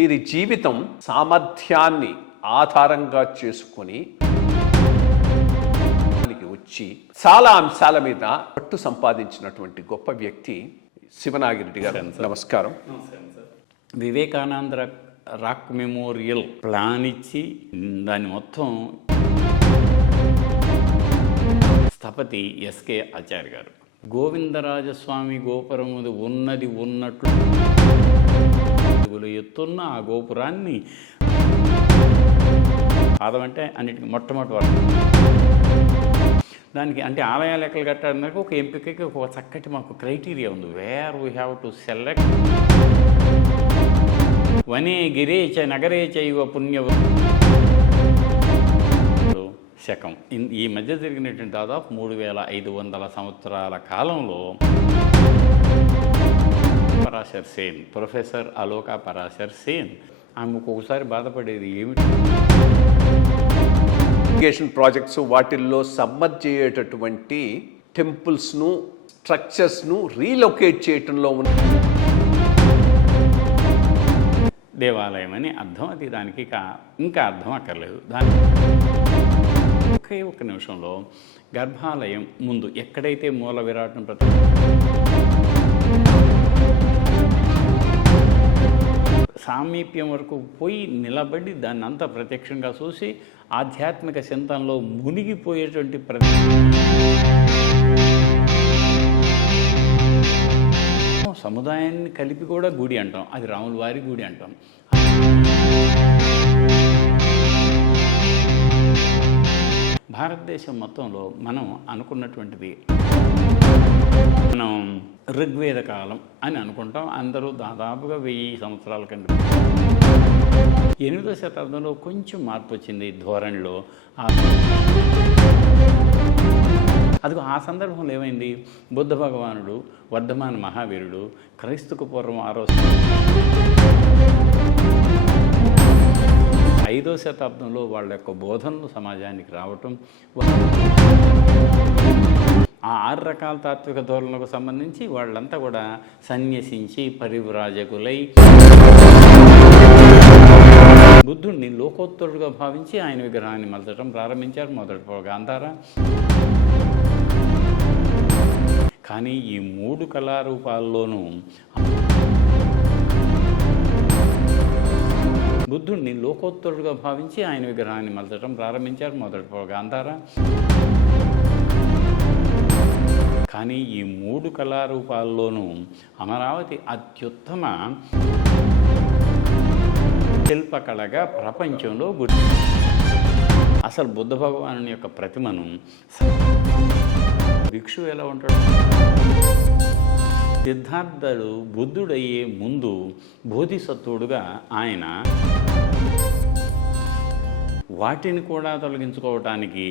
వీరి జీవితం సామర్థ్యాన్ని ఆధారంగా చేసుకొని వచ్చి చాలా అంశాల మీద పట్టు సంపాదించినటువంటి గొప్ప వ్యక్తి శివనాగిరెడ్డి గారు. నమస్కారం. వివేకానంద రాక్ మెమోరియల్ ప్లాన్ ఇచ్చి దాన్ని మొత్తం స్థపతి ఎస్కే ఆచార్య గారు. గోవిందరాజస్వామి గోపురం ఉన్నది ఉన్నట్లు ఎత్తున్న ఆ గోపురాన్ని పాదమంటే అన్నిటికీ మొట్టమొదటి వరకు దానికి అంటే ఆలయ లెక్కలు కట్టడానికి ఒక ఎంపికకి ఒక చక్కటి మాకు క్రైటీరియా ఉంది. Where we have to select వనే గిరే చ నగరే చైవ పుణ్య శకం. ఈ మధ్య జరిగినటువంటి దాదాపు 3500 సంవత్సరాల కాలంలో పరాశర్ సేన్, ప్రొఫెసర్ అలోకా పరాశర్ సేన్, ఆమెకు ఒకసారి బాధపడేది ఏమిటి, ఇరిగేషన్ ప్రాజెక్ట్స్ వాటిల్లో సబ్మర్జ్ అయ్యేటటువంటి టెంపుల్స్ను స్ట్రక్చర్స్ను రీలొకేట్ చేయటంలో ఉన్న దేవాలయం అని అర్థం. అది దానికి ఇంకా అర్థం అక్కర్లేదు. దాని ఒకే ఒక్క నిమిషంలో గర్భాలయం ముందు ఎక్కడైతే మూల విరాటం సామీప్యం వరకు పోయి నిలబడి దాన్ని అంతా ప్రత్యక్షంగా చూసి ఆధ్యాత్మిక చింతనలో మునిగిపోయేటువంటి సముదాయాన్ని కలిపి కూడా గుడి అంటాం. అది రాముల వారి గుడి అంటాం. భారతదేశం మొత్తంలో మనం అనుకున్నటువంటిది మనం ఋగ్వేద కాలం అని అనుకుంటాం. అందరూ దాదాపుగా 1000 సంవత్సరాల కింద. 8వ శతాబ్దంలో కొంచెం మార్పు వచ్చింది ధోరణిలో. అదిగో ఆ సందర్భంలో ఏమైంది, బుద్ధ భగవానుడు, వర్ధమాన మహావీరుడు, క్రైస్తుకు పూర్వం 5వ శతాబ్దంలో వాళ్ళ యొక్క బోధనలు సమాజానికి రావటం, ఆ 6 రకాల తాత్విక ధోరణులకు సంబంధించి వాళ్ళంతా కూడా సన్యసించి పరివ్రాజకులై బుద్ధుడిని లోకోత్తరుడుగా భావించి ఆయన విగ్రహాన్ని మలచడం ప్రారంభించారు. మొదటి గాంధార. కానీ ఈ 3 కళారూపాల్లోనూ బుద్ధుడిని లోకోత్తరుడుగా భావించి ఆయన విగ్రహాన్ని మలచడం ప్రారంభించారు. మొదటి గాంధార. కానీ ఈ 3 కళారూపాల్లోనూ అమరావతి అత్యుత్తమ శిల్పకళగా ప్రపంచంలో అసలు బుద్ధ భగవాను యొక్క ప్రతిమను భిక్షు ఎలా ఉంటాడు? సిద్ధార్థుడు బుద్ధుడయ్యే ముందు బోధిసత్వుడుగా ఆయన వాటిని కూడా తొలగించుకోవటానికి